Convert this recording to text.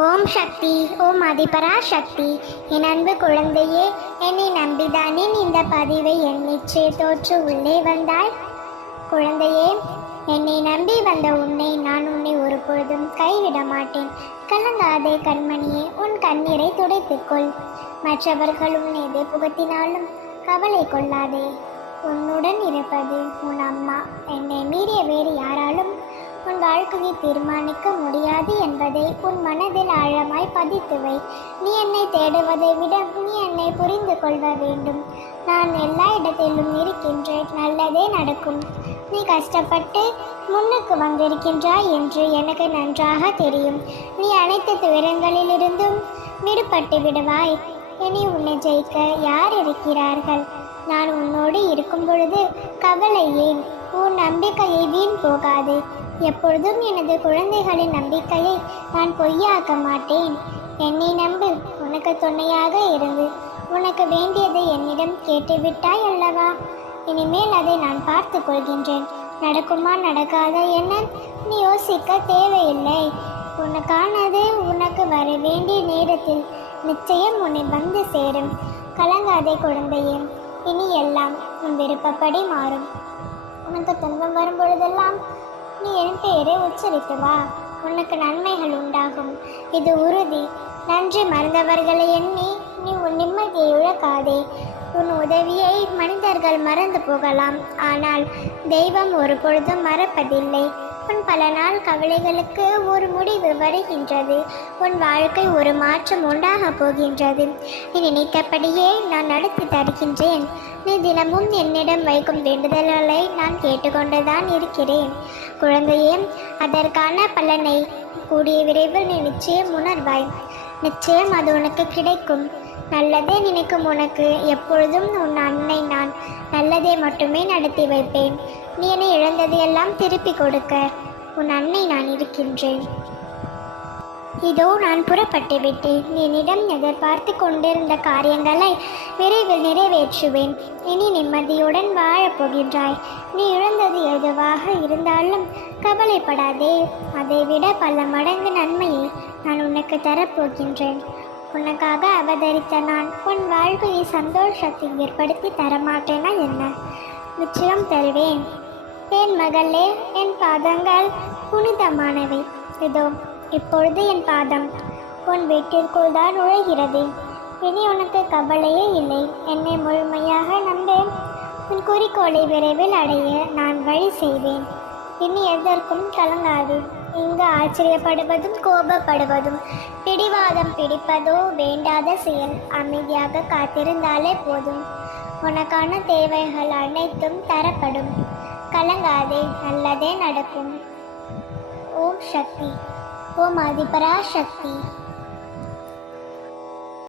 ஓம் சக்தி, ஓம் அதிபராசக்தி. என் அன்பு குழந்தையே, என்னை நம்பிதானே இந்த பதிவை எண்ணிச்சே தோற்று உள்ளே வந்தாய். குழந்தையே, என்னை நம்பி வந்த நான் உன்னை ஒரு பொழுதும் கைவிட மாட்டேன். கலங்காதே கண்மணியே, உன் கண்ணீரை துடைத்துக்கொள். மற்றவர்கள் உன் எதை புகத்தினாலும் கவலை கொள்ளாதே. உன்னுடன் இருப்பது உன் அம்மா. என்னை மீறிய வேறு யாராலும் உன் வாழ்க்கையை தீர்மானிக்க முடியாது என்பதை உன் மனதில் ஆழமாய் பதித்துவை. நீ என்னை தேடுவதை விட நீ என்னை புரிந்து கொள்ள வேண்டும். நான் எல்லா இடத்திலும் இருக்கின்றேன், நல்லதே நடக்கும். நீ கஷ்டப்பட்டு முன்னுக்கு வந்திருக்கின்றாய் என்று எனக்கு நன்றாக தெரியும். நீ அனைத்து துயரங்களிலிருந்தும் விடுபட்டு விடுவாய். இனி உன்னை ஜெயிக்க யார் இருக்கிறார்கள்? நான் உன்னோடு இருக்கும் பொழுது கவலை ஏன்? உன் நம்பிக்கையை வீண் போகாது. எப்பொழுதும் எனது குழந்தைகளின் நம்பிக்கையை நான் பொய்யாக்க மாட்டேன். என்னை நம்பு. உனக்கு துணையாக இருந்து உனக்கு வேண்டியதை என்னிடம் கேட்டுவிட்டாய் அல்லவா? இனிமேல் அதை நான் பார்த்து கொள்கின்றேன். நடக்குமா நடக்காதா என நீ யோசிக்க தேவையில்லை. உனக்கானது உனக்கு வர வேண்டிய நேரத்தில் நிச்சயம் உன்னை வந்து சேரும். கலங்காதே குழந்தையே, இனி எல்லாம் உன் விருப்பப்படி மாறும். உனக்கு துன்பம் வரும் பொழுதெல்லாம் நீ என் பெயரை உச்சரித்து வா. உனக்கு நன்மைகள் உண்டாகும், இது உறுதி. நன்றி மறந்தவர்களை எண்ணி நீ உன் நிம்மதியை இழக்காதே. உன் உதவியை மனிதர்கள் மறந்து போகலாம், ஆனால் தெய்வம் ஒரு பொழுதும் மறப்பதில்லை. உன் பல நாள் கவலைகளுக்கு ஒரு முடிவு வருகின்றது. உன் வாழ்க்கை ஒரு மாற்றம் உண்டாக போகின்றது. நீ நினைத்தபடியே நான் நடத்தி தருகின்றேன். நீ தினமும் என்னிடம் வைக்கும் வேண்டுதல்களை நான் கேட்டுக்கொண்டுதான் இருக்கிறேன். குழந்தையே, அதற்கான பலனை கூடிய விரைவில் நீ நிச்சயம் உணர்வாய். நிச்சயம் அது உனக்கு கிடைக்கும். நல்லதே நினைக்கும் உனக்கு எப்பொழுதும் உன் அன்னை நான் நல்லதே மட்டுமே நடத்தி வைப்பேன். நீ என்னை இழந்ததையெல்லாம் திருப்பி கொடுக்க உன் அன்னை நான் இருக்கின்றேன். இதோ நான் புறப்பட்டு விட்டேன். என்னிடம் எதிர்பார்த்து கொண்டிருந்த காரியங்களை விரைவில் நிறைவேற்றுவேன். இனி நிம்மதியுடன் வாழப்போகின்றாய். நீ இழந்தது எதுவாக இருந்தாலும் கவலைப்படாதே. அதைவிட பல மடங்கு நன்மையை நான் உனக்கு தரப்போகின்றேன். உனக்காக அவதரித்த நான் உன் வாழ்க்கையை சந்தோஷத்தை ஏற்படுத்தி தரமாட்டேனா என்ன? நிச்சயம் தருவேன். என் மகளே, என் பாதங்கள் புனிதமானவை. இதோ இப்பொழுது என் பாதம் உன் வீட்டிற்குள் தான் நுழைகிறது. இனி உனக்கு கவலையே இல்லை. என்னை முழுமையாக நம்ப. உன் குறிக்கோளை விரைவில் அடைய நான் வழி செய்வேன். இனி எதற்கும் கலங்காது. இங்கு ஆச்சரியப்படுவதும் கோபப்படுவதும் பிடிவாதம் பிடிப்பதோ வேண்டாத செயல். அமைதியாக காத்திருந்தாலே போதும். உனக்கான தேவைகள் அனைத்தும் தரப்படும். கலங்காதே, நல்லதே நடக்கும். ஓம் சக்தி, ஓம் அதிபராசக்தி.